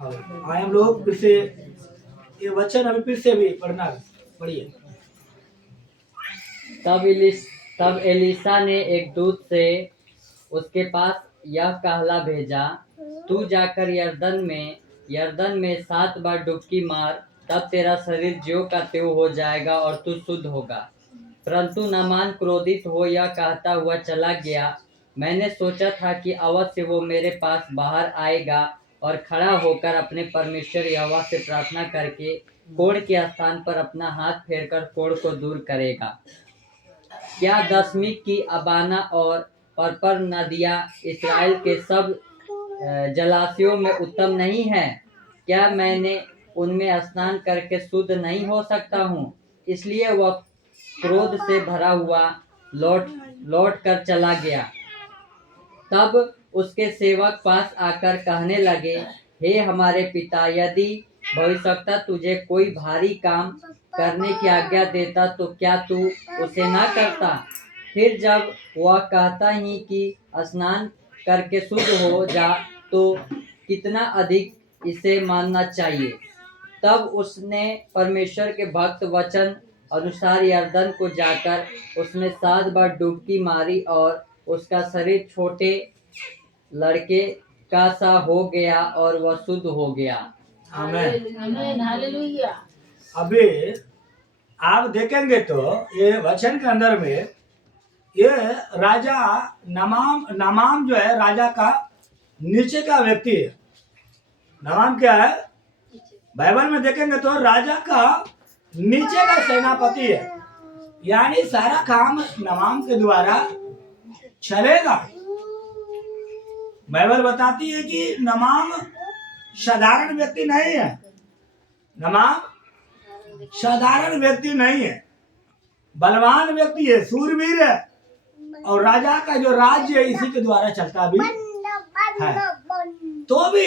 हाँ, आए हम लोग फिर से ये वचन अभी फिर से भी पढ़ना पढ़िए। तब एलीशा ने एक दूत से उसके पास यह कहला भेजा, तू जाकर यरदन में 7 बार डुबकी मार, तब तेरा शरीर ज्यों का त्यों हो जाएगा और तू शुद्ध होगा। परंतु नामान क्रोधित हो यह कहता हुआ चला गया। मैंने सोचा था कि अवश्य वो मेरे पास बाहर आएगा और खड़ा होकर अपने परमेश्वर यहोवा से प्रार्थना करके कोढ़ के स्थान पर अपना हाथ फेरकर कोढ़ को दूर करेगा। क्या दसवीं की अबाना और पर्पर नदियां इसराइल के सब जलाशयों में उत्तम नहीं है? क्या मैंने उनमें स्नान करके शुद्ध नहीं हो सकता हूँ? इसलिए वह क्रोध से भरा हुआ लौट कर चला गया। तब उसके सेवक पास आकर कहने लगे, हे हमारे पिता, यदि भविष्यवक्ता तुझे कोई भारी काम करने की आज्ञा देता तो क्या तू उसे ना करता? फिर जब वह कहता ही कि स्नान करके शुद्ध हो जा, तो कितना अधिक इसे मानना चाहिए। तब उसने परमेश्वर के भक्त वचन अनुसार यरदन को जाकर उसमें 7 बार डुबकी मारी और उसका शरीर छोटे लड़के का सा हो गया और वह शुद्ध हो गया। आमीन, हालेलुया। अभी आप देखेंगे तो ये वचन के अंदर में ये राजा नमाम जो है राजा का नीचे का व्यक्ति है। नमाम क्या है? बाइबल में देखेंगे तो राजा का नीचे का सेनापति है, यानी सारा काम नमाम के द्वारा चलेगा। बाइबल बताती है कि नमाम साधारण व्यक्ति नहीं है। नमाम साधारण व्यक्ति नहीं है, बलवान व्यक्ति है, सूरवीर है, और राजा का जो राज्य है इसी के द्वारा चलता भी है। तो भी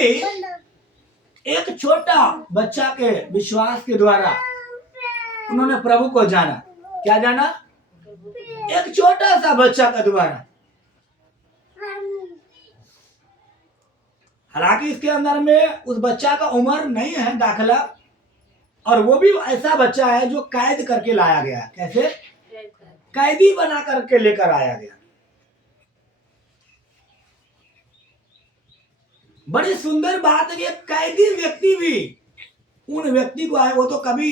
एक छोटा बच्चा के विश्वास के द्वारा उन्होंने प्रभु को जाना। क्या जाना? एक छोटा सा बच्चा का द्वारा। हालांकि इसके अंदर में उस बच्चा का उम्र नहीं है दाखिला, और वो भी ऐसा बच्चा है जो कैद करके लाया गया। कैसे? कैदी बना करके लेकर आया गया। बड़ी सुंदर बात है कि कैदी व्यक्ति भी उन व्यक्ति को आए। वो तो कभी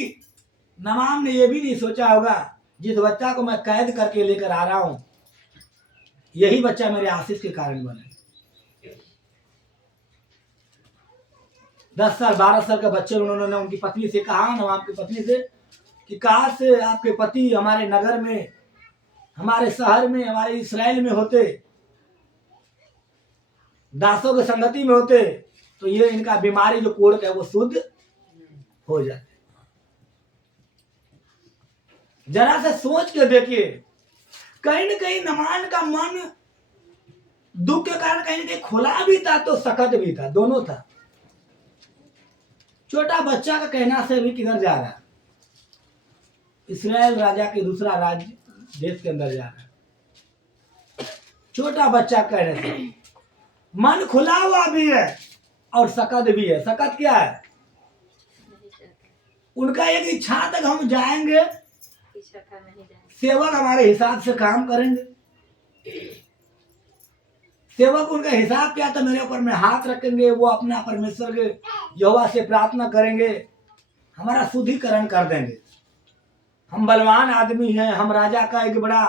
नमाम ने ये भी नहीं सोचा होगा जिस बच्चा को मैं कैद करके लेकर आ रहा हूं यही बच्चा मेरे आशीष के कारण बने। 10 साल 12 साल के बच्चे उन्होंने उनकी पत्नी से कहा, नवाब की पत्नी से, कि काश आपके पति हमारे नगर में, हमारे शहर में, हमारे इस्राएल में होते, दासों की संगति में होते, तो ये इनका बीमारी जो कोढ़ है वो शुद्ध हो जाते। जरा से सोच के देखिए, कहीं न कहीं नमान का मन दुख के कारण कहीं न कहीं खुला भी था तो सख्त भी था, दोनों था। छोटा बच्चा का कहना से भी किधर जा रहा है? इस्राएल राजा के दूसरा राज्य देश के अंदर जा रहा है। छोटा बच्चा कहने से मन खुला हुआ भी है और सकत भी है। सकत क्या है? उनका एक इच्छा तक हम जाएंगे, सेवक हमारे हिसाब से काम करेंगे। सेवक उनका हिसाब क्या था? मेरे ऊपर में हाथ रखेंगे, वो अपना परमेश्वर के यहोवा से प्रार्थना करेंगे, हमारा शुद्धिकरण कर देंगे। हम बलवान आदमी हैं, हम राजा का एक बड़ा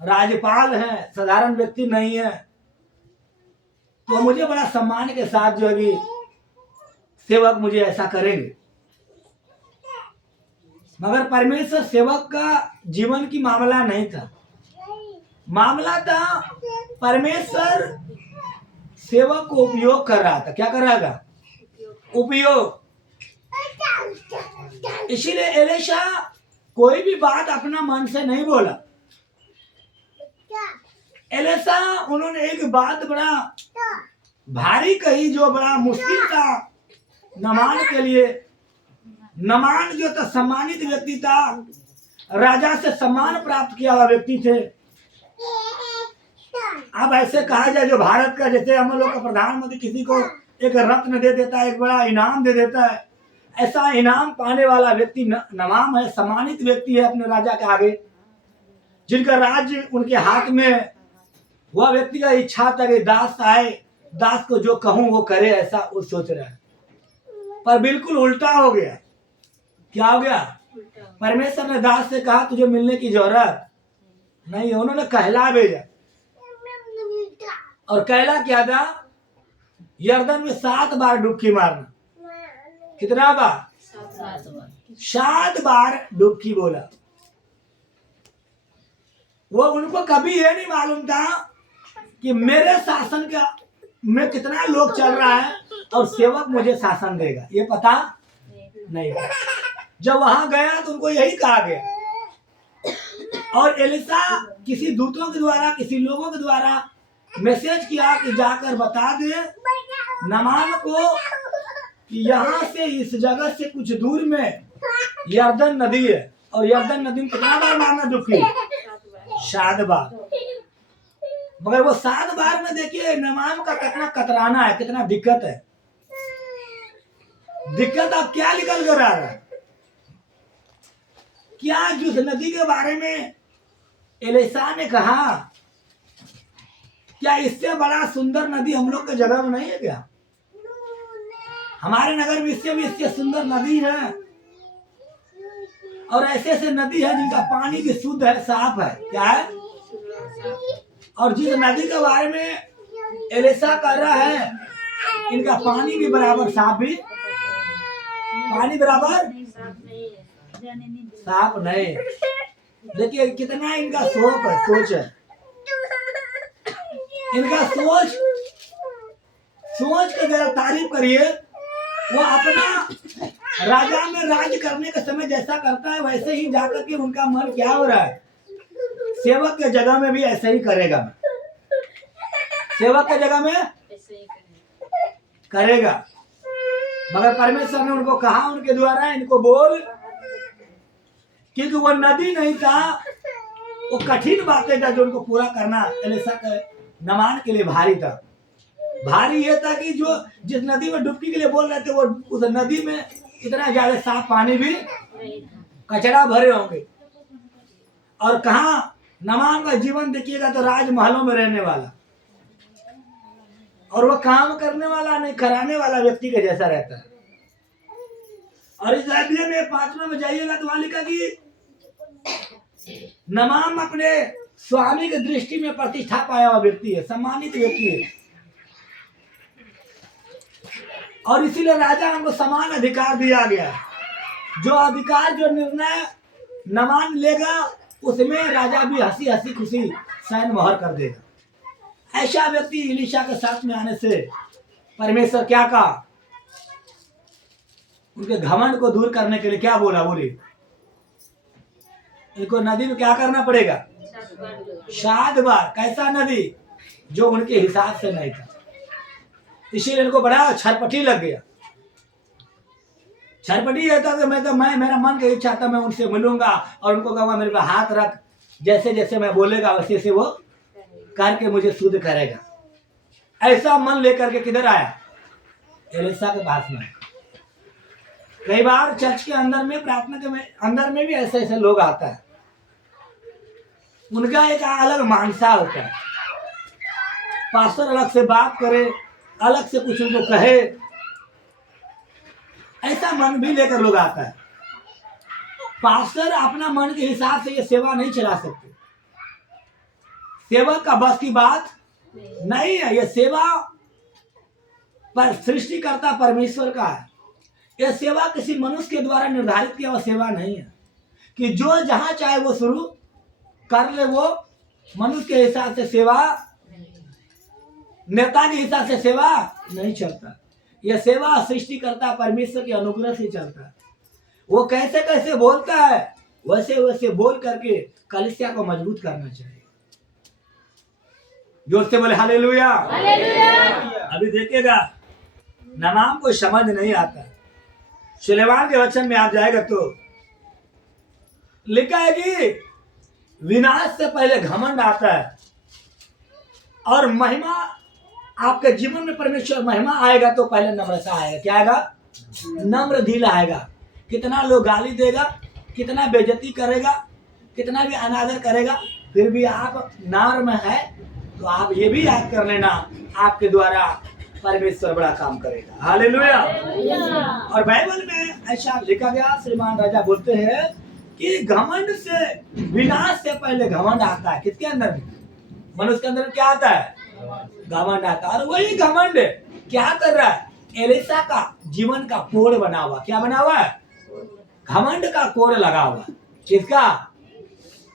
राज्यपाल हैं, साधारण व्यक्ति नहीं है, तो मुझे बड़ा सम्मान के साथ जो है सेवक मुझे ऐसा करेंगे। मगर परमेश्वर सेवक का जीवन की मामला नहीं था। मामला था परमेश्वर सेवक को उपयोग कर रहा था। क्या कर रहा था? उपयोग। इसीलिए एलीशा कोई भी बात अपना मन से नहीं बोला। एलीशा उन्होंने एक बात बड़ा भारी कही जो बड़ा मुश्किल था नमान के लिए। नमान जो था सम्मानित व्यक्ति था, राजा से सम्मान प्राप्त किया हुआ व्यक्ति थे। अब ऐसे कहा जाए जो भारत का, जैसे हम लोग का प्रधानमंत्री किसी को एक रत्न दे देता है, एक बड़ा इनाम दे देता है। ऐसा इनाम पाने वाला व्यक्ति नमाम है, सम्मानित व्यक्ति है अपने राजा के आगे, जिनका राज्य उनके हाथ में। वह व्यक्ति का इच्छा था कि दास आए, दास को जो कहूं वो करे, ऐसा वो सोच रहा है। पर बिल्कुल उल्टा हो गया। क्या हो गया? परमेश्वर ने दास से कहा तुझे मिलने की जरूरत नहीं है। उन्होंने कहला भेजा, और कहला क्या था? यर्दन में 7 बार डुबकी मारना। कितना बार? 7 बार डुबकी बोला। वो उनको कभी ये नहीं मालूम था कि मेरे शासन का में कितना लोग चल रहा है और सेवक मुझे शासन देगा, ये पता नहीं। जब वहां गया तो उनको यही कहा गया। और एलिसा किसी दूतों के द्वारा, किसी लोगों के द्वारा मैसेज किया कि जाकर बता दे नामान को कि यहाँ से, इस जगह से कुछ दूर में यर्दन नदी है, और यर्दन नदी में कितना बार मारना डुबकी? 7 बार। मगर वो 7 बार में देखिए नमाम का कितना कतराना है, कितना दिक्कत है। दिक्कत अब क्या निकल कर आ रहा है? क्या जिस नदी के बारे में एलिसा ने कहा, क्या इससे बड़ा सुंदर नदी हम लोग के जगह में नहीं है क्या? हमारे नगर में इससे सुंदर नदी है, और ऐसे ऐसे नदी है जिनका पानी भी शुद्ध है, साफ है। क्या है? और जिस नदी के बारे में एलिसा कर रहा है, इनका पानी भी बराबर साफ, भी पानी बराबर साफ नहीं। देखिए कितना इनका सोच है। इनका सोच के जरा तारीफ करिए। वो अपना राजा में राज करने के समय जैसा करता है, वैसे ही जाकर के उनका मन क्या हो रहा है? सेवक के जगह में भी ऐसे ही करेगा। सेवक के जगह में करेगा। मगर परमेश्वर ने उनको कहा उनके द्वारा, इनको बोल, क्योंकि वो नदी नहीं था, वो कठिन बातें था जो उनको पूरा करना एलिसा के नमान के लिए भारी था। भारी ये था कि जो जिस नदी में डुबकी के लिए बोल रहे थे, वो उस नदी में इतना ज्यादा साफ पानी भी, कचरा भरे होंगे। और कहा नमान का जीवन देखिएगा तो राजमहलों में रहने वाला, और वो काम करने वाला नहीं, कराने वाला व्यक्ति के जैसा रहता है। और इस अध्याय में 5वां में जाइएगा तो वहां लिखा कि नमाम अपने स्वामी की दृष्टि में प्रतिष्ठा पाया हुआ व्यक्ति है, सम्मानित व्यक्ति है, और इसीलिए राजा को समान अधिकार दिया गया। जो अधिकार, जो निर्णय नमान लेगा, उसमें राजा भी हंसी हंसी खुशी साइन मोहर कर देगा। ऐसा व्यक्ति एलीशा के साथ में आने से परमेश्वर क्या कहा? उनके घमंड को दूर करने के लिए क्या बोला? बोली इनको नदी में क्या करना पड़ेगा? 7 बार। कैसा नदी? जो उनके हिसाब से नहीं था। इसीलिए इनको बड़ा छरपटी लग गया। छरपटी ये था कि मैं मेरा मन की इच्छा था, मैं उनसे मिलूंगा और उनको कहूंगा मेरे पे हाथ रख, जैसे जैसे मैं बोलेगा वैसे से वो करके मुझे शुद्ध करेगा। ऐसा मन लेकर के किधर आया? एलिसा के पास में। कई बार चर्च के अंदर में, प्रार्थना के अंदर में भी ऐसे ऐसे लोग आता है। उनका एक अलग मानसा होता है। पास्टर अलग से बात करे, अलग से कुछ उनको कहे, ऐसा मन भी लेकर लोग आता है। पास्टर अपना मन के हिसाब से ये सेवा नहीं चला सकते। सेवा का बस की बात नहीं है। ये सेवा पर सृष्टिकर्ता परमेश्वर का है। यह सेवा किसी मनुष्य के द्वारा निर्धारित किया हुआ सेवा नहीं है कि जो जहां चाहे वो शुरू कर ले। वो मनुष्य के हिसाब से सेवा, नेता के हिसाब से सेवा नहीं चलता। यह सेवा सृष्टिकर्ता परमेश्वर के अनुग्रह से चलता है। वो कैसे कैसे बोलता है, वैसे वैसे बोल करके कलीसिया को मजबूत करना चाहिए। जोर से बोले हालेलुया। अभी देखिएगा, नमाम को समझ नहीं आता। सुलेमान के वचन में आप जाएगा तो लिखा है कि विनाश से पहले घमंड आता है और महिमा आपके जीवन में परमेश्वर महिमा आएगा तो पहले नम्रता आएगा। क्या आएगा? नम्र दिल आएगा। कितना लोग गाली देगा, कितना बेइज्जती करेगा, कितना भी अनादर करेगा, फिर भी आप नम्र है तो आप ये भी याद कर लेना, आपके द्वारा परमेश्वर बड़ा काम करेगा। हालेलुया। और बाइबल में ऐसा लिखा गया, श्रीमान राजा बोलते हैं कि घमंड से, विनाश से पहले घमंड आता है। किसके अंदर? मनुष्य के अंदर क्या आता है? घमंड आता है। और वही घमंड क्या कर रहा है? एलिशा का जीवन का कोड़ बना हुआ। क्या बना हुआ है? घमंड का कोड़ लगा हुआ। किसका?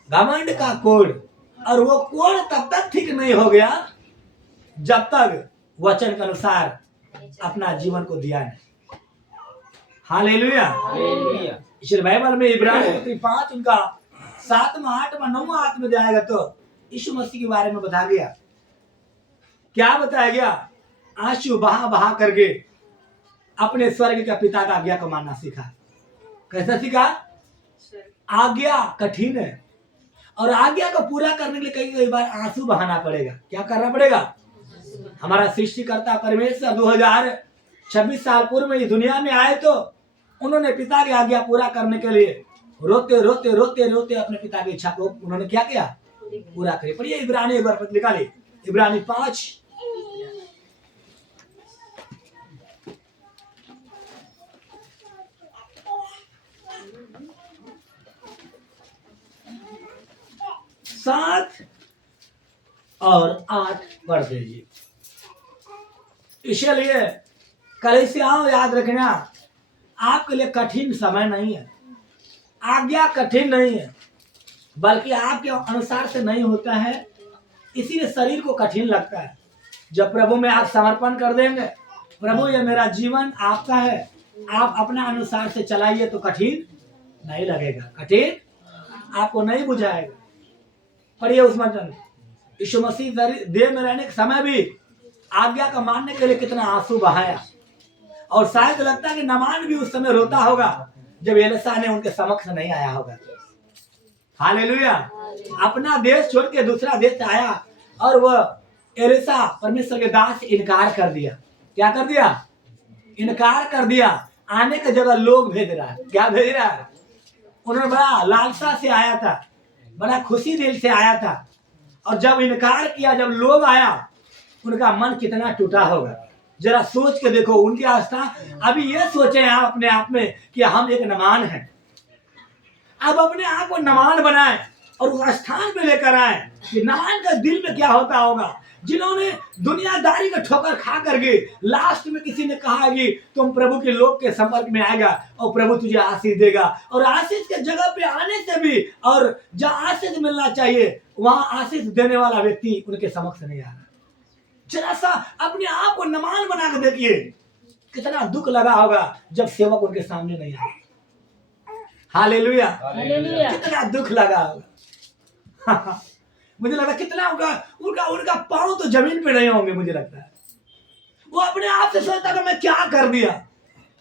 घमंड का कोड़। और वो कोड़ तब तक ठीक नहीं हो गया जब तक वचन के अनुसार अपना जीवन को दिया नहीं। हालेलुया। इसलिए बाइबल में इब्रानी 5 उनका 7वां 8वां 9वां आयत में जाएगा तो यीशु मसीह के बारे में बताया गया। क्या बताया गया? आंसू बहा बहा करके अपने स्वर्ग के पिता का आज्ञा को मानना सीखा। कैसा सीखा? आज्ञा कठिन है और आज्ञा को पूरा करने के लिए कई बार आंसू बहाना पड़ेगा। क्या करना पड़ेगा? हमारा सृष्टिकर्ता परमेश्वर 2026 साल पूर्व में इस दुनिया में आए तो उन्होंने पिता की आज्ञा पूरा करने के लिए रोते रोते रोते रोते अपने पिता की इच्छा को उन्होंने क्या किया? पूरा करी। पढ़िए इब्रानी, एक बार निकालिए इब्रानी 5 7 और 8 पढ़ दीजिए। इसलिए कलीसियाओं याद रखना, आपके लिए कठिन समय नहीं है, आज्ञा कठिन नहीं है, बल्कि आपके अनुसार से नहीं होता है, इसीलिए शरीर को कठिन लगता है। जब प्रभु में आप समर्पण कर देंगे, प्रभु ये मेरा जीवन आपका है, आप अपना अनुसार से चलाइए तो कठिन नहीं लगेगा, कठिन आपको नहीं बुझाएगा। पढ़िए उस वचन, यीशु मसीह देह में रहने के समय भी आज्ञा का मानने के लिए कितना आंसू बहाया। और शायद लगता है कि नामान भी उस समय रोता होगा जब एलिशा ने उनके समक्ष नहीं आया होगा। हालेलुया। अपना देश छोड़ के दूसरा देश आया और वह एलिशा परमेश्वर के दास से इनकार कर दिया। क्या कर दिया? इनकार कर दिया। आने की जगह लोग भेज रहा है। क्या भेज रहा है? उन्होंने बड़ा लालसा से आया था, बड़ा खुशी दिल से आया था, और जब इनकार किया, जब लोग आया, उनका मन कितना टूटा होगा। जरा सोच के देखो उनकी आस्था। अभी ये सोचे आप अपने आप में कि हम एक नमान हैं, अब अपने आप को नमान बनाए और उस स्थान पे लेकर आए कि नमान का दिल में क्या होता होगा। जिन्होंने दुनियादारी का ठोकर खा करके लास्ट में किसी ने कहा कि तुम प्रभु के लोग के संपर्क में आएगा और प्रभु तुझे आशीष देगा, और आशीष के जगह पे आने से भी, और जहाँ आशीष मिलना चाहिए वहां आशीष देने वाला व्यक्ति उनके समक्ष नहीं आ रहा। जरा सा अपने आप को नमान बना के देखिए, कितना दुख लगा होगा जब सेवक उनके सामने नहीं आए। हालेलुया। कितना दुख लगा होगा। मुझे लगता है कितना उनका पांव तो जमीन पे नहीं होंगे। मुझे लगता है वो अपने आप से सोचता कि मैं क्या कर दिया,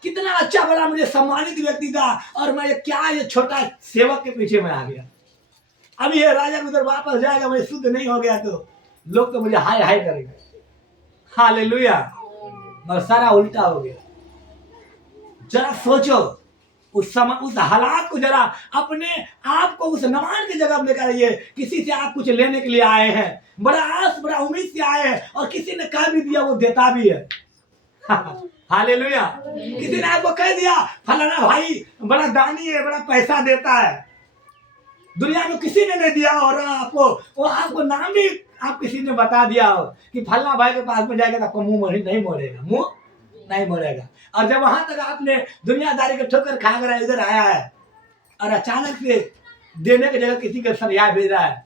कितना अच्छा बड़ा मुझे सम्मानित व्यक्ति था और मैं ये छोटा सेवक के पीछे में आ गया। अभी ये राजा उधर वापस जाएगा, मैं शुद्ध नहीं हो गया तो लोग तो मुझे हाय हाय करेंगे। हालेलुया। और सारा उल्टा हो गया। जरा सोचो उस समय, उस हालात को जरा अपने आप को उस नमान की जगह लेकर आइए। किसी से आप कुछ लेने के लिए आए हैं, बड़ा आस बड़ा उम्मीद से आए हैं, और किसी ने कह भी दिया वो देता भी है। हालेलुया। किसी ने आपको कह दिया फलाना भाई बड़ा दानी है, बड़ा पैसा देता है, दुनिया में किसी ने नहीं दिया, और आपको नाम भी आप किसी ने बता दिया हो कि फलना भाई के पास में जाएगा तो आपको मुंह नहीं मोड़ेगा, मुंह नहीं मोड़ेगा। और जब वहां तक आपने दुनियादारी के ठोकर खा कर इधर आया है और अचानक से देने की जगह किसी का सनिया भेज रहा है,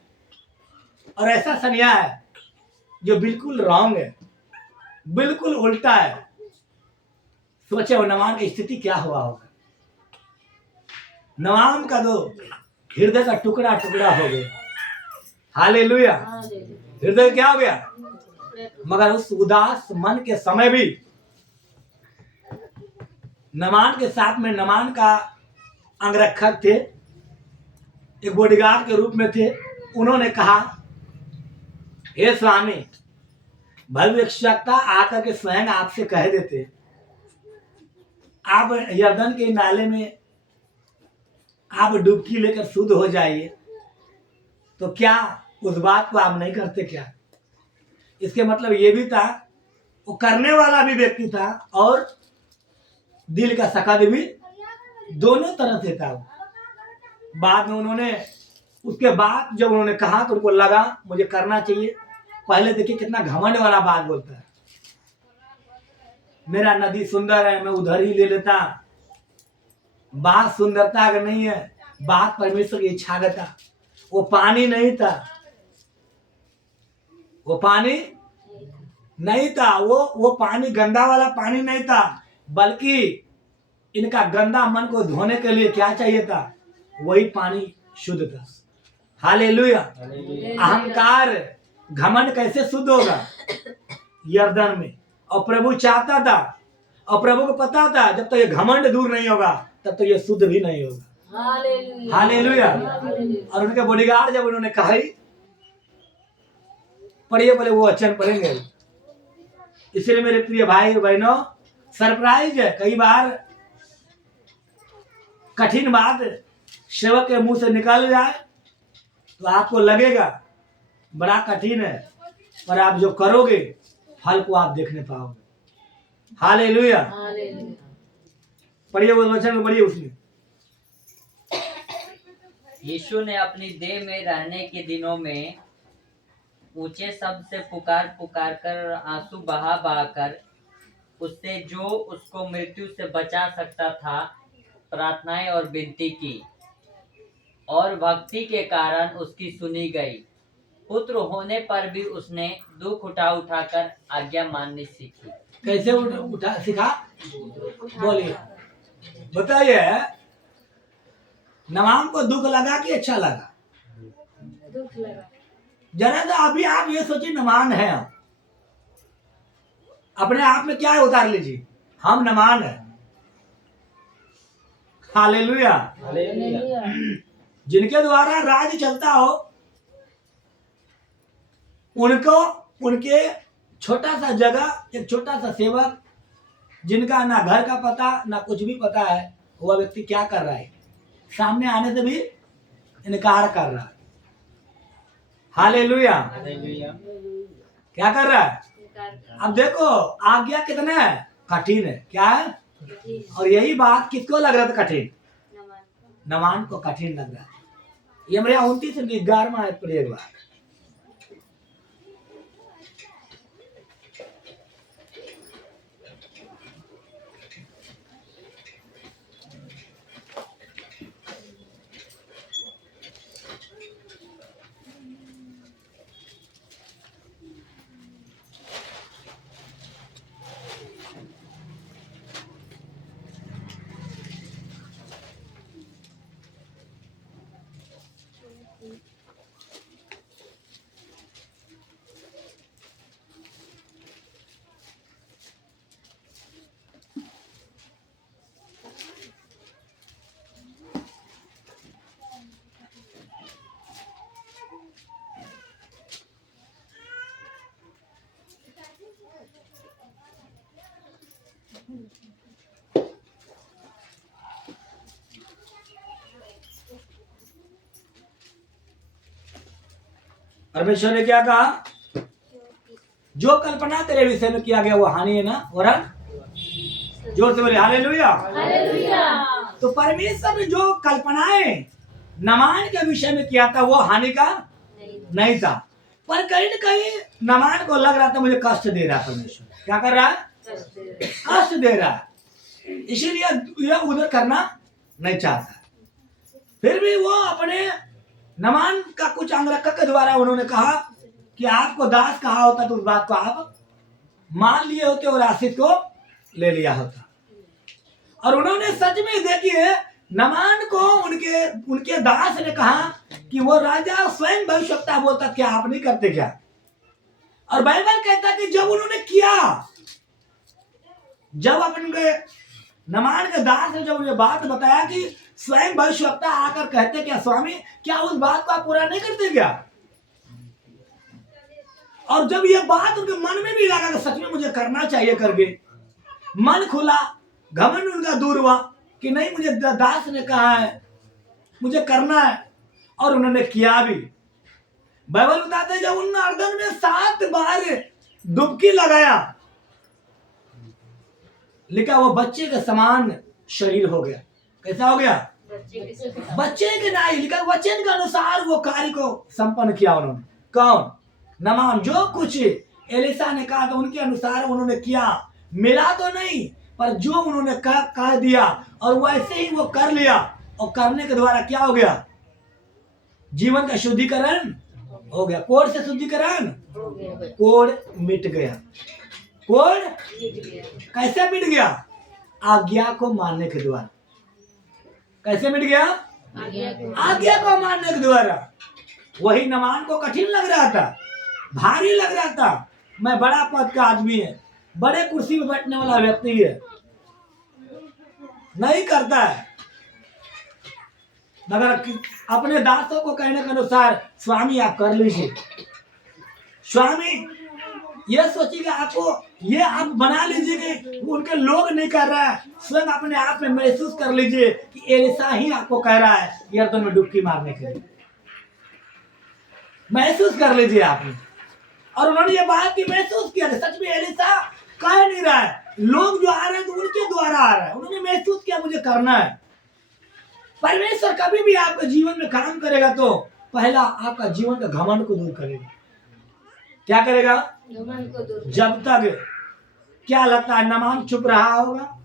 और ऐसा सनिया है जो बिल्कुल रॉन्ग है, बिल्कुल उल्टा है, सोचे वो नवाम की स्थिति क्या हुआ होगा। नवाम का तो हृदय का टुकड़ा टुकड़ा हो गया। हालेलुया। हृदय क्या हो गया? मगर उस उदास मन के समय भी नमान के साथ में, नमान का अंगरक्षक थे, एक बॉडीगार्ड के रूप में थे। उन्होंने कहा हे स्वामी, भविष्यवक्ता आकर के स्वयं आपसे कह देते आप यर्दन के नाले में आप डुबकी लेकर शुद्ध हो जाइए, तो क्या उस बात को आप नहीं करते क्या? इसके मतलब ये भी था वो करने वाला भी व्यक्ति था और दिल का सकद भी दोनों तरह से था। बाद में उन्होंने उसके बाद जब उन्होंने कहा तो उनको लगा मुझे करना चाहिए। पहले देखिए कितना घमंड वाला बात बोलता है, मेरा नदी सुंदर है मैं उधर ही ले लेता। बात सुंदरता अगर नहीं है, बात परमेश्वर की इच्छा था। वो पानी नहीं था, वो पानी नहीं था, वो पानी गंदा वाला पानी नहीं था, बल्कि इनका गंदा मन को धोने के लिए क्या चाहिए था? वही पानी शुद्ध था। हालेलुया। अहंकार घमंड कैसे शुद्ध होगा? यर्दन में। और प्रभु चाहता था और प्रभु को पता था जब तक ये घमंड दूर नहीं होगा तब तो ये शुद्ध भी नहीं होगा। हालेलुया। और उनके बॉडीगार्ड जब उन्होंने कहा पढ़िए बोले वो वचन पढ़ेंगे। इसलिए मेरे प्रिय भाई बहनों, सरप्राइज है, कई बार कठिन बात सेवक के मुंह से निकल जाए तो आपको लगेगा बड़ा कठिन है, पर आप जो करोगे फल को आप देखने पाओगे। हालेलुया। पढ़िए वो वचन को, पढ़िए उसमें। यीशु ने अपनी देह में रहने के दिनों में ऊंचे शब्द से पुकार पुकार कर आंसू बहा बहा कर उससे जो उसको मृत्यु से बचा सकता था प्रार्थनाएं और विनती की, और भक्ति के कारण उसकी सुनी गई। पुत्र होने पर भी उसने दुख उठा उठाकर आज्ञा माननी सीखी। कैसे उठा सीखा? बोलिए, बताइए। नमाम को दुख लगा कि अच्छा लगा? दुख लगा। जरा सा अभी आप ये सोचिए, नमान है हम, अपने आप में क्या है उतार लीजिए, हम नमान है। हालेलुया। जिनके द्वारा राज्य चलता हो उनको उनके छोटा सा जगह, एक छोटा सा सेवक जिनका ना घर का पता ना कुछ भी पता है, वह व्यक्ति क्या कर रहा है? सामने आने से भी इनकार कर रहा है। हालेलुया। क्या कर रहा है? अब देखो आज्ञा कितना है कठिन है, क्या है? और यही बात किसको लग रहा था कठिन? नमान को कठिन लग रहा है। ये मेरे 29-11 आयत पर एक बार परमेश्वर ने क्या कहा? जो कल्पना तेरे विषय में किया गया वो हानि है ना, और जोर से बोले हालेलुया। तो परमेश्वर ने जो कल्पनाएं नमान के विषय में किया था वो हानि का नहीं था, पर कहीं न कहीं नमान को लग रहा था मुझे कष्ट दे रहा है परमेश्वर। क्या कर रहा है? कष्ट दे रहा है, इसीलिए यह उधर करना नहीं चाहता। फिर भी वो अपने नमान का कुछ अंगरक्षक के द्वारा उन्होंने कहा कि आपको दास कहा होता तो उस बात को आप मान लिए होते और आशीष को ले लिया होता। और उन्होंने सच में देखिए नमान को उनके दास ने कहा कि वो राजा स्वयं भविष्यवक्ता बोलता, क्या आप नहीं करते क्या? और बाइबल कहता कि जब उन्होंने किया, जब अपने नमान के दास ने जब ये बात बताया कि स्वयं भविष्यवक्ता आकर कहते क्या स्वामी क्या उस बात को आप पूरा नहीं करते क्या? और जब ये बात उनके मन में भी लगा कि सच में मुझे करना चाहिए करके मन खुला, घमंड उनका दूर हुआ कि नहीं, मुझे दास ने कहा है मुझे करना है, और उन्होंने किया भी। बाइबल बताते हैं जब उन अर्दन में 7 बार डुबकी लगाया, लिखा वो बच्चे के समान शरीर हो गया। कैसा हो गया? बच्चे के नहीं, लिखा वचन के अनुसार वो कार्य को संपन्न किया उन्होंने। कौन? नमाम। जो कुछ एलिशा ने कहा था उनके अनुसार उन्होंने किया। मिला तो नहीं, पर जो उन्होंने कह दिया और वैसे ही वो कर लिया, और करने के द्वारा क्या हो गया? जीवन का शुद्धिकरण हो गया। कोढ़ से शुद्धिकरण, कोढ़ मिट गया। कोढ़ कैसे मिट गया? आज्ञा को मानने के द्वारा। कैसे मिट गया? आज्ञा को मानने के द्वारा। वही नमान को कठिन लग रहा था, भारी लग रहा था। मैं बड़ा पद का आदमी है, बड़े कुर्सी में बैठने वाला व्यक्ति है, नहीं करता है। मगर अपने दासों को कहने के अनुसार स्वामी आप कर लीजिए। स्वामी ये सोचिएगा, आपको ये आप बना लीजिए कि उनके लोग नहीं कर रहा है, स्वयं अपने आप में महसूस कर लीजिए कि एलिशा ही आपको कह रहा है यरदन में डुबकी मारने के लिए। महसूस कर लीजिए आपने। और उन्होंने ये बात की महसूस किया कि सच में एलिशा कह नहीं रहा है, लोग जो आ रहे हैं तो उनके द्वारा आ रहा है। उन्होंने महसूस किया मुझे करना है। परमेश्वर कभी भी आपके जीवन में काम करेगा तो पहला आपका जीवन का घमंड को दूर करेगा। क्या करेगा? जब तक क्या लगता है नमाम चुप रहा होगा,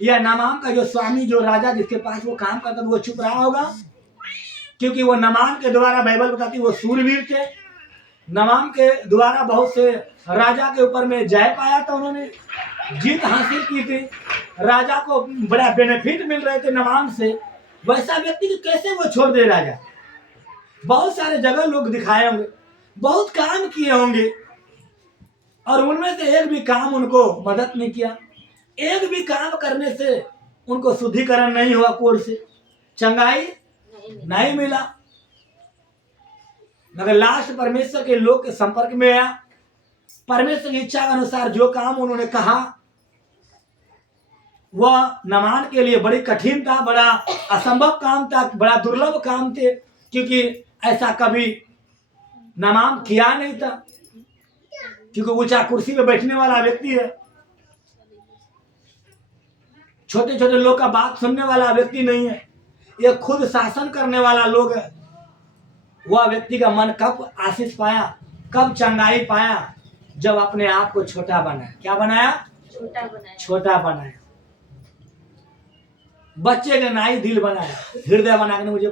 या नमाम का जो स्वामी जो राजा जिसके पास वो काम करता था वो चुप रहा होगा? क्योंकि वो नमाम के द्वारा बाइबल बताती वो सूरवीर थे। नमाम के द्वारा बहुत से राजा के ऊपर में जय पाया था, उन्होंने जीत हासिल की थी, राजा को बड़ा बेनिफिट मिल रहे थे नमाम से। वैसा व्यक्ति को कैसे वो छोड़ दे राजा? बहुत सारे जगह लोग दिखाए होंगे, बहुत काम किए होंगे, और उनमें से एक भी काम उनको मदद नहीं किया। एक भी काम करने से उनको शुद्धिकरण नहीं हुआ, कोढ़ से चंगाई नहीं मिला। मगर लास्ट परमेश्वर के लोग के संपर्क में आया। परमेश्वर की इच्छा के अनुसार जो काम उन्होंने कहा वह नमान के लिए बड़ी कठिन था, बड़ा असंभव काम था, बड़ा दुर्लभ काम थे, क्योंकि ऐसा कभी नमाम किया नहीं था। क्योंकि ऊंचा कुर्सी पे बैठने वाला व्यक्ति है, छोटे छोटे लोग का बात सुनने वाला व्यक्ति नहीं है, ये खुद शासन करने वाला लोग है। वह व्यक्ति का मन कब आशीष पाया, कब चंगाई पाया? जब अपने आप को छोटा बनाया। क्या बनाया? छोटा बनाया। बच्चे का नाई दिल बनाया, हृदय बनाकर मुझे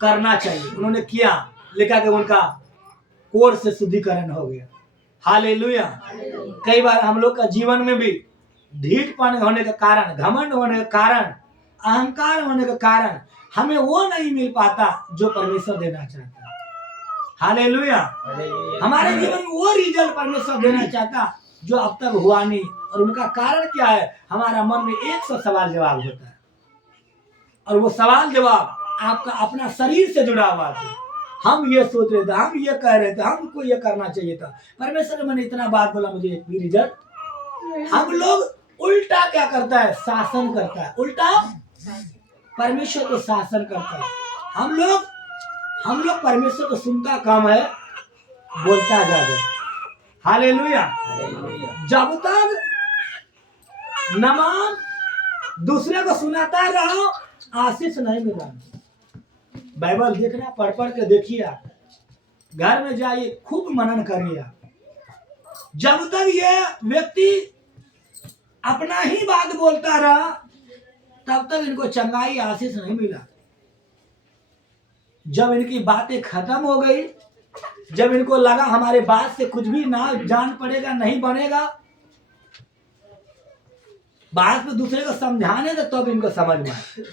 करना चाहिए। उन्होंने किया, लिखा कि उनका कोढ़ से शुद्धिकरण हो गया। हालेलुया। कई बार हम लोग का जीवन में भी ढीठपन होने के कारण, घमंड होने के कारण, अहंकार होने के कारण हमें वो नहीं मिल पाता जो परमेश्वर देना चाहता है। हालेलुया। हमारे जीवन में वो रिजल्ट परमेश्वर देना चाहता जो अब तक हुआ नहीं। और उनका कारण क्या है? हमारा मन में 100 सवाल जवाब होता है, और वो सवाल जवाब आपका अपना शरीर से जुड़ा हुआ था। हम ये सोच रहे थे, हम ये कह रहे थे, हमको ये करना चाहिए था, परमेश्वर ने मैंने इतना बात बोला, मुझे एक भी रिजल्ट। हम लोग उल्टा क्या करता है? शासन करता है। उल्टा परमेश्वर को शासन करता है। हम लोग परमेश्वर को सुनता कम है, बोलता ज्यादा। हालेलुया। जब तक नमाम दूसरे को सुनाता रहो, आशीष नहीं मिला। बाइबल देखना, पढ़ पढ़ के देखिए, आप घर में जाइए, खूब मनन करिए। जब तक ये व्यक्ति अपना ही बात बोलता रहा तब तक इनको चंगाई आशीष नहीं मिला। जब इनकी बातें खत्म हो गई, जब इनको लगा हमारे बात से कुछ भी ना जान पड़ेगा, नहीं बनेगा, बात में दूसरे को समझाने तो तब इनको समझ में आया।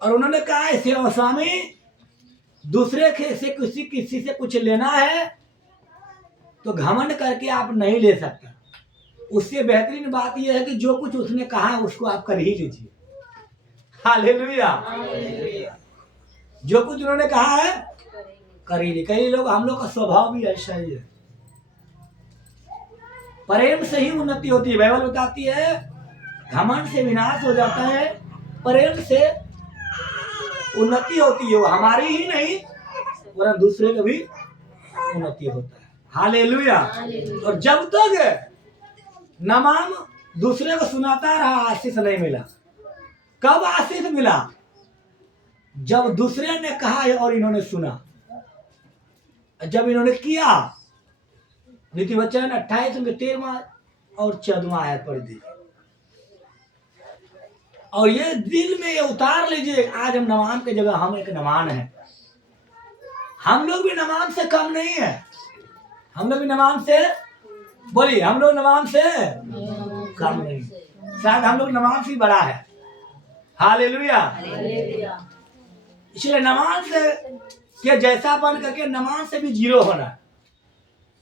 और उन्होंने कहा ऐसे स्वामी, दूसरे से किसी से कुछ लेना है तो घमंड करके आप नहीं ले सकते। उससे बेहतरीन बात यह है कि जो कुछ उसने कहा उसको आप कर ही लीजिए। हालेलुया। जो कुछ उन्होंने कहा है करीली। कई लोग, हम लोग का स्वभाव भी ऐसा ही है, प्रेम से ही उन्नति होती है। बाइबल बताती है घमंड से विनाश हो जाता है, प्रेम से उन्नति होती है। वो हमारी ही नहीं वरन दूसरे का भी उन्नति होता है। हालेलुया। और जब तक नमाम दूसरे को सुनाता रहा, आशीष नहीं मिला। कब आशीष मिला? जब दूसरे ने कहा और इन्होंने सुना, जब इन्होंने किया। नीति वचन 28 में 13वां और 14वां आयत पढ़ दी। और ये दिल में ये उतार लीजिए, आज हम नमाम की जगह हम एक नमान है। हम लोग भी नमाम से कम नहीं है। हम लोग भी नमाम से, बोलिए, हम लोग नमाम से कम नहीं, शायद हम लोग नमाम से बड़ा है। हालेलुया। इसलिए नमाज के जैसा बन करके नमाज से भी जीरो होना,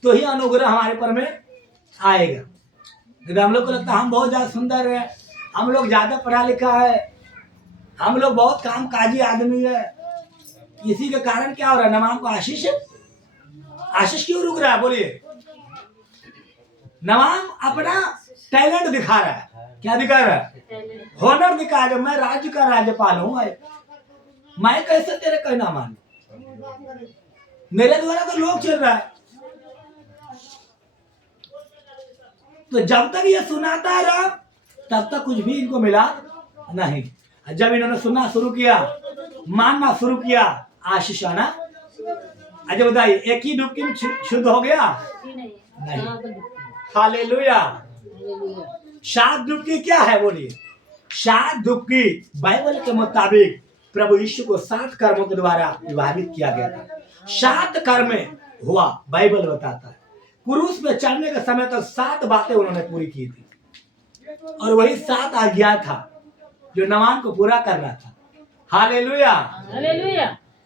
तो ही अनुग्रह हमारे पर में आएगा। यदि हम लोग को लगता है हम बहुत ज्यादा सुंदर है, हम लोग ज्यादा पढ़ा लिखा है, हम लोग बहुत काम काजी आदमी है, इसी के कारण क्या हो रहा है? नमाज को आशीष, आशीष क्यों रुक रहा है? बोलिए। नमाज अपना टैलेंट दिखा रहा है। क्या दिखा रहा है? होनर दिखा रहा है। मैं राज्य का राज्यपाल हूँ, मैं कैसे तेरे कहना मान? मेरे द्वारा तो लोग चल रहा है। तो जब तक ये सुनाता रहा तब तक कुछ भी इनको मिला नहीं। जब इन्होंने सुनना शुरू किया, मानना शुरू किया, आशीष आना। अच्छा बताइए, एक ही डुबकी में शुद्ध हो गया? नहीं। हालेलुया। 7 डुबकी क्या है? बोलिए। 7 डुबकी बाइबल के मुताबिक प्रभु यीशु को 7 कर्मों के द्वारा विभाजित किया गया था। 7 कर्म हुआ, बाइबल बताता है। क्रूस पे चढ़ने के समय तक 7 बातें उन्होंने पूरी की थी, और वही 7 आज्ञा था जो नमाज को पूरा करना था। हालेलुया।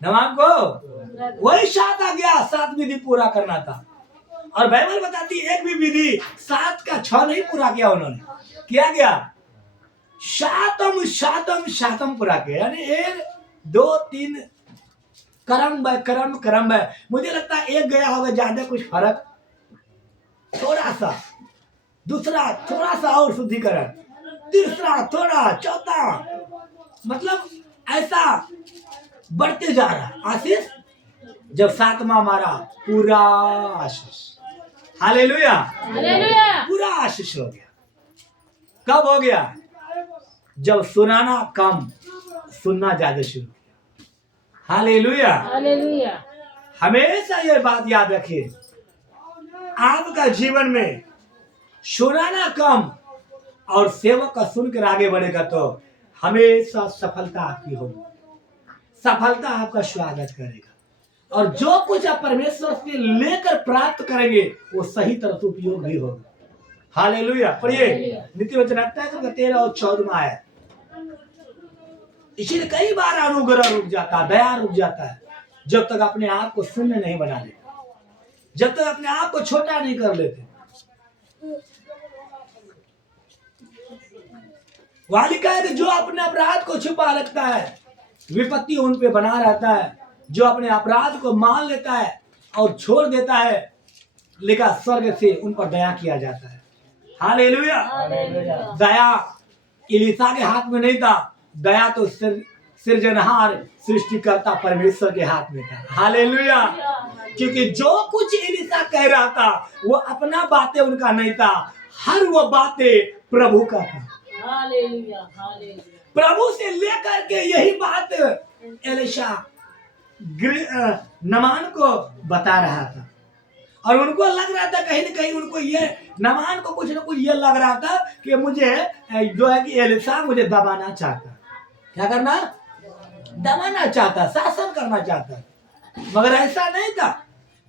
नमाज को वही 7 आज्ञा, 7 विधि पूरा करना था। और बाइबल बताती है एक भी विधि 7 का 6 नहीं पूरा किया उन्होंने। किया गया शातम पूरा किया, यानी 1 2 3 कर्म है। मुझे लगता है एक गया होगा, ज्यादा कुछ फर्क, थोड़ा सा, दूसरा थोड़ा सा और शुद्धिकरण, तीसरा थोड़ा, चौथा, मतलब ऐसा बढ़ते जा रहा आशीष। जब 7वां मारा, पूरा आशीष। हालेलुया। पूरा आशीष हो गया। कब हो गया? जब सुनाना कम, सुनना ज्यादा शुरू किया। हालेलुया। हमेशा ये बात याद रखिए, आपका जीवन में सुनाना कम और सेवक का सुनकर आगे बढ़ेगा तो हमेशा सफलता आपकी होगी। सफलता आपका स्वागत करेगा, और जो कुछ आप परमेश्वर से लेकर प्राप्त करेंगे वो सही तरह से उपयोग भी होगा। हालेलुया। पढ़िए नीति वचन 13 और 14 आयत। इसीलिए कई बार अनुग्रह रुक जाता है, दया रुक जाता है, जब तक अपने आप को शून्य नहीं बना लेते, जब तक अपने आप को छोटा नहीं कर लेते। वहां लिखा है कि जो अपने अपराध को छुपा रखता है विपत्ति उन पे बना रहता है, जो अपने अपराध को मान लेता है और छोड़ देता है, लिखा स्वर्ग से उन पर दया किया जाता है। हालेलुया। दया एलीशा के हाथ में नहीं था, दया तो सृजनहार सृष्टिकर्ता परमेश्वर के हाथ में था। हालेलुया। क्योंकि जो कुछ एलीशा कह रहा था वो अपना बातें उनका नहीं था, हर वो बातें प्रभु का था। प्रभु से लेकर के यही बात एलीशा नमान को बता रहा था, और उनको लग रहा था कहीं न कहीं, उनको ये नमान को कुछ न कुछ ये लग रहा था कि मुझे जो है कि एलीशा मुझे दबाना चाहता। क्या करना? दबाना चाहता, शासन करना चाहता। मगर ऐसा नहीं था।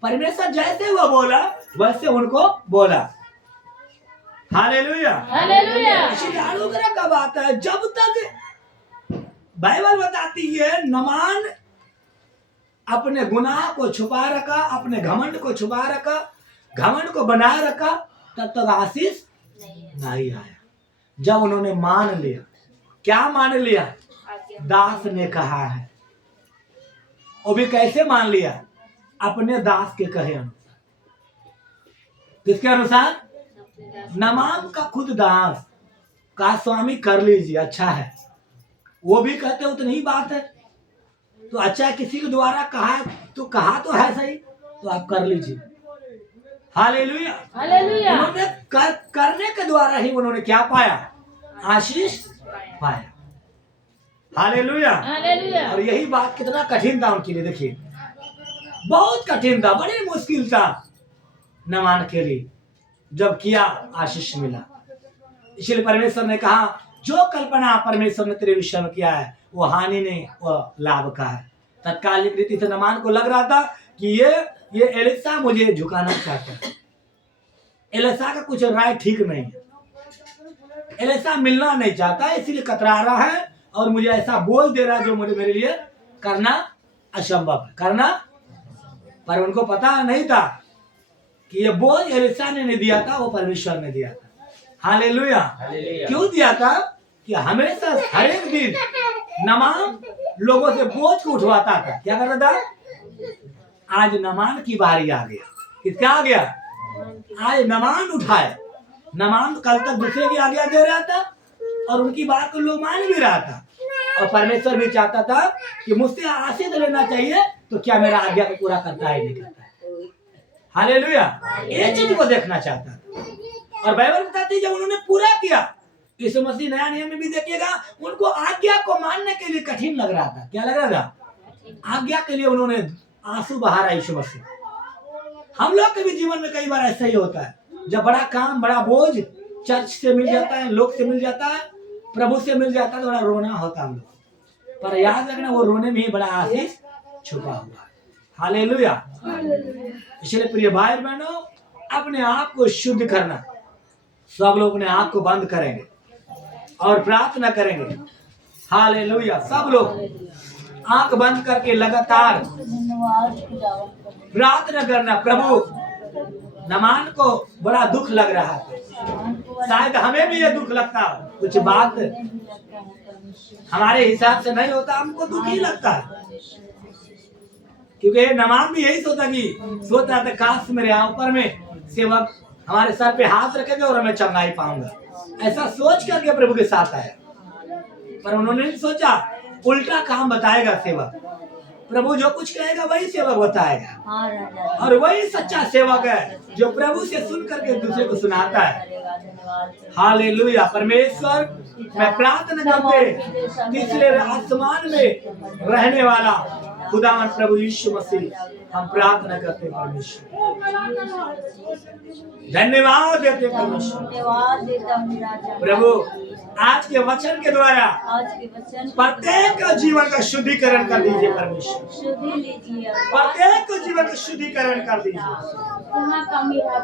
परमेश्वर जैसे वो बोला वैसे उनको बोला। हालेलुया। इसलिए अनुग्रह कब आता है? जब तक बाइबल बताती है नमान अपने गुनाह को छुपा रखा, अपने घमंड को छुपा रखा, घमंड को बनाए रखा, तब तक आशीष नहीं आया। जब उन्होंने मान लिया, क्या मान लिया? दास ने कहा है। वो भी कैसे मान लिया? अपने दास के कहे अनुसार। किसके अनुसार? नमाम का खुद दास का स्वामी कर लीजिए, अच्छा है। वो भी कहते उतनी ही बात है, तो अच्छा किसी के द्वारा कहा है तो कहा तो है सही, तो आप कर लीजिए। हालेलुया। हालेलुया। उन्होंने करने के द्वारा ही उन्होंने क्या पाया? आशीष पाया। हालेलुया। हालेलुया। और यही बात कितना कठिन था उनके लिए, देखिए बहुत कठिन था, बड़ी मुश्किल था नमान के लिए, जब किया आशीष मिला। इसलिए परमेश्वर ने कहा जो कल्पना परमेश्वर ने तेरे विषय में किया है वो हानि नहीं, वो लाभ का है। तत्कालिक रीति से नमान को लग रहा था कि ये एलिसा मुझे झुकाना चाहता है, एलिसा का कुछ राय ठीक नहीं है, एलिसा मिलना नहीं चाहता, इसीलिए कतरा रहा है और मुझे ऐसा बोल दे रहा है जो मुझे मेरे लिए करना असंभव है, करना। पर उनको पता नहीं था कि ये बोझ एलिसा ने नहीं दिया था, वो परमेश्वर ने दिया था। हालेलुया। क्यों दिया था? कि हमेशा हर एक दिन नमान लोगों से बोझ को उठवाता था। क्या कर रहा था? आज नमान की बारी आ गया। किसका आ गया? आज नमान उठाए। नमान कल तक दूसरे की आज्ञा दे रहा था और उनकी बात को लोग मान भी रहा था, और परमेश्वर भी चाहता था कि मुझसे आशीष लेना चाहिए, तो क्या मेरा आज्ञा को पूरा करता है नहीं करता है। हालेलुया। ये चीज को देखना चाहता था। और बाइबल बताती है जब उन्होंने पूरा किया, यीशु मसीह नया नियम में भी देखिएगा उनको आज्ञा को मानने के लिए कठिन लग रहा था। क्या लग रहा था? आज्ञा के लिए उन्होंने आंसू बहा रहा यीशु मसीह। हम लोग के भी जीवन में कई बार ऐसा ही होता है, जब बड़ा काम बड़ा बोझ चर्च से मिल जाता है, लोग से मिल जाता है, प्रभु से मिल जाता है, तो बड़ा रोना होता है हम लोग। पर याद रखना वो रोने में ही बड़ा आशीष छुपा हुआ है। हालेलुया। इसलिए प्रिय भाई बहनों, अपने आप को शुद्ध करना। सब लोग अपने आप को बंद करेंगे और प्रार्थना करेंगे। हालेलुया। सब लोग आंख बंद करके लगातार प्रार्थना करना। प्रभु, नमान को बड़ा दुख लग रहा है, शायद हमें भी ये दुख लगता, कुछ बात हमारे हिसाब से नहीं होता, हमको दुख ही लगता है। क्योंकि नमान भी यही सोचता था काश मेरे यहाँ ऊपर में सेवक हमारे सर पे हाथ रखेंगे और हमें चंगाई पाऊंगा, ऐसा सोच करके प्रभु के साथ आया। पर उन्होंने नहीं सोचा उल्टा काम बताएगा सेवक। प्रभु जो कुछ कहेगा वही सेवक बताएगा, और वही सच्चा सेवक है जो प्रभु से सुन करके दूसरे को सुनाता है। हालेलुया। परमेश्वर, मैं प्रार्थना करते तीसरे आसमान में रहने वाला खुदावन प्रभु यीशु मसीह, हम प्रार्थना करते परमेश्वर, धन्यवाद देते परमेश्वर। प्रभु आज के वचन के द्वारा प्रत्येक जीवन का शुद्धिकरण कर दीजिए परमेश्वर, प्रत्येक जीवन का शुद्धिकरण कर दीजिए।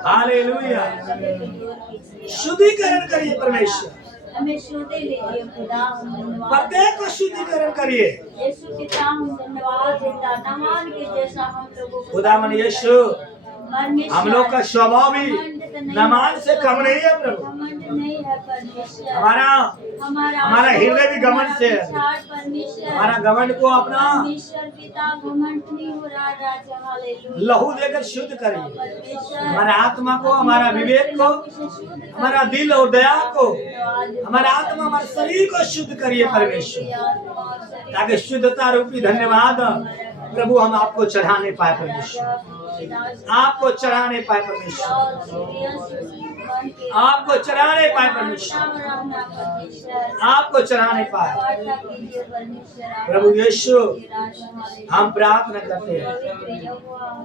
हालेलुया। शुद्धिकरण करिए परमेश्वर, हमें शुद्ध लीजिए खुदा, प्रत्येक को शुद्धिकरण करिए। यीशु पिता हम धन्यवाद देता, नमान के जैसा हम लोगों को खुदा मन यीशु, हम लोग का स्वभाव भी नमान से कम नहीं है प्रभु। घमंड नहीं है परमेश्वर, हमारा हृदय भी घमंड से है। परमेश्वर, हमारा घमंड को अपना परमेश्वर पिता घमंड नहीं हो रहा राजा। हालेलुया। लहू देकर शुद्ध करिए परमेश्वर, हमारा आत्मा को, हमारा विवेक को, हमारा दिल और दया को, हमारा आत्मा, हमारे शरीर को शुद्ध करिए परमेश्वर, ताकि शुद्धता रूपी धन्यवाद प्रभु हम आपको चढ़ाने पाए परमेश्वर, आपको चढ़ाने पाए परमेश्वर, आपको चढ़ाने पाए परमेश्वर, आपको चढ़ाने पाए प्रभु यीशु। हम प्रार्थना करते हैं।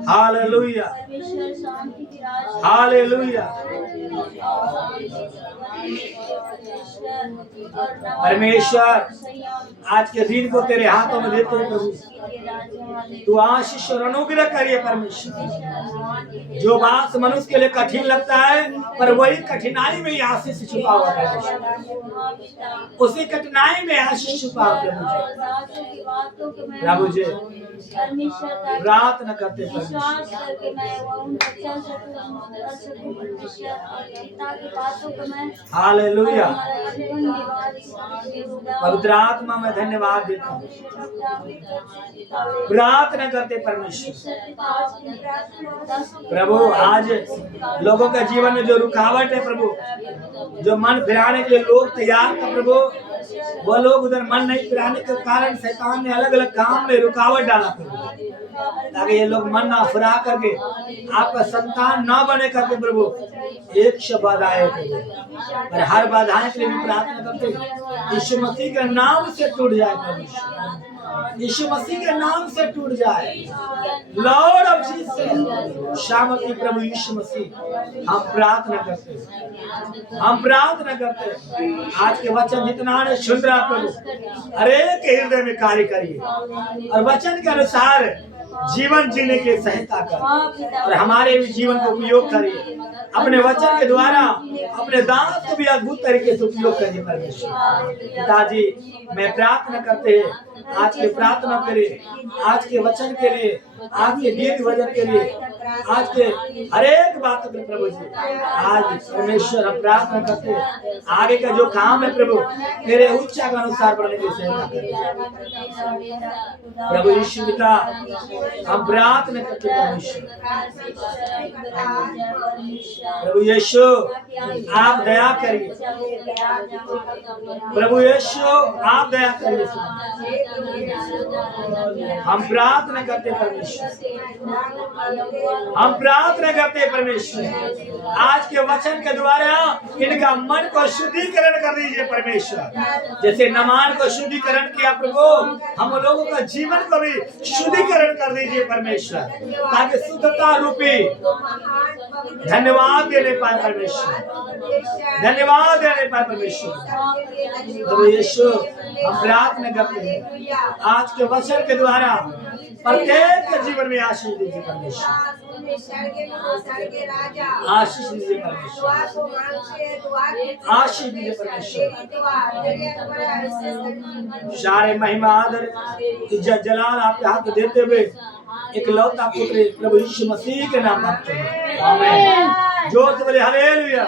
Hallelujah, hallelujah. परमेश्वर आज के दिन को तेरे हाथों में देते हैं प्रभु, तू आशीष और अनुग्रह करिए परमेश्वर। जो बात मनुष्य के लिए कठिन लगता है, पर वही कठिनाई में आशीष छुपा हुआ है, उसी कठिनाई में आशीष छुपा हुआ है प्रभु जी। प्रार्थना करते हालेलुया। पवित्र आत्मा मैं धन्यवाद देता हूँ। प्रार्थना करते परमेश्वर प्रभु, आज लोगों के जीवन में जो रुकावट है प्रभु, जो मन फिराने के लिए लोग तैयार थे प्रभु, वो लोग उधर मन नहीं फिराने के कारण शैतान ने अलग अलग काम में रुकावट डाला प्रभु, ताकि ये लोग मन ना फिरा करके आपका संतान ना बने करके प्रभु एक शब्द बाधाएं और हर बाधाएं के लिए भी प्रार्थना करते यीशु मसीह के नाम से टूट जाए परमेश्वर, यीशु मसीह के नाम से टूट जाए। लॉर्ड ऑफ जीसस शामती प्रभु यीशु मसीह, हम प्रार्थना करते हैं, हम प्रार्थना करते हैं आज के वचन जितना ने सुन रहा प्रभु, हर एक के हृदय में कार्य करिए और वचन के अनुसार जीवन जीने की सहायता कर और हमारे भी जीवन को उपयोग करिए। अपने वचन के द्वारा अपने दास को भी अद्भुत तरीके से उपयोग करिए परमेश्वर। पिताजी, मैं प्रार्थना करते हैं आज के प्रार्थना के लिए, आज के वचन के लिए, आज के दीर्घ वचन के लिए, आज के हर एक बात के प्रभु जी, आज परमेश्वर हम प्रार्थना करते हैं आगे का जो काम है प्रभु तेरे उच्चा के अनुसार बढ़ने की सहायता करें प्रभु यीशु पिता। हम प्रार्थना करते परमेश्वर प्रभु यीशु, आप दया करिए प्रभु यीशु, आप दया करिए। हम प्रार्थना करते परमेश्वर, हम प्रार्थना करते परमेश्वर आज के वचन के द्वारा इनका मन को शुद्धिकरण कर दीजिए परमेश्वर। जैसे नमान को शुद्धिकरण किया प्रभु, हम लोगों का जीवन को भी शुद्धिकरण कर दीजिए परमेश्वर, ताकि शुद्धता रूपी धन्यवाद देने पाए परमेश्वर, धन्यवाद देने पाए परमेश्वर। प्रभु यीशु, हम प्रार्थना करते हैं आज के वचन के द्वारा प्रत्येक के जीवन में आशीष दीजिए परमेश्वर, आशीष दीजिए परमेश्वर, आशीष दीजिए परमेश्वर। सारे महिमा आदर इज्जत जलाल आपके हाथ में देते हुए एक लौता पुत्र प्रभु यीशु मसीह के नाम मांगते हैं, आमीन। जोर से बोले हालेलुया,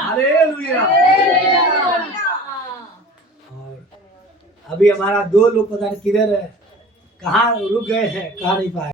हालेलुया। और अभी हमारा दो लोग पता नहीं किधर है, कहाँ रुक गए हैं, कहाँ नहीं पाए।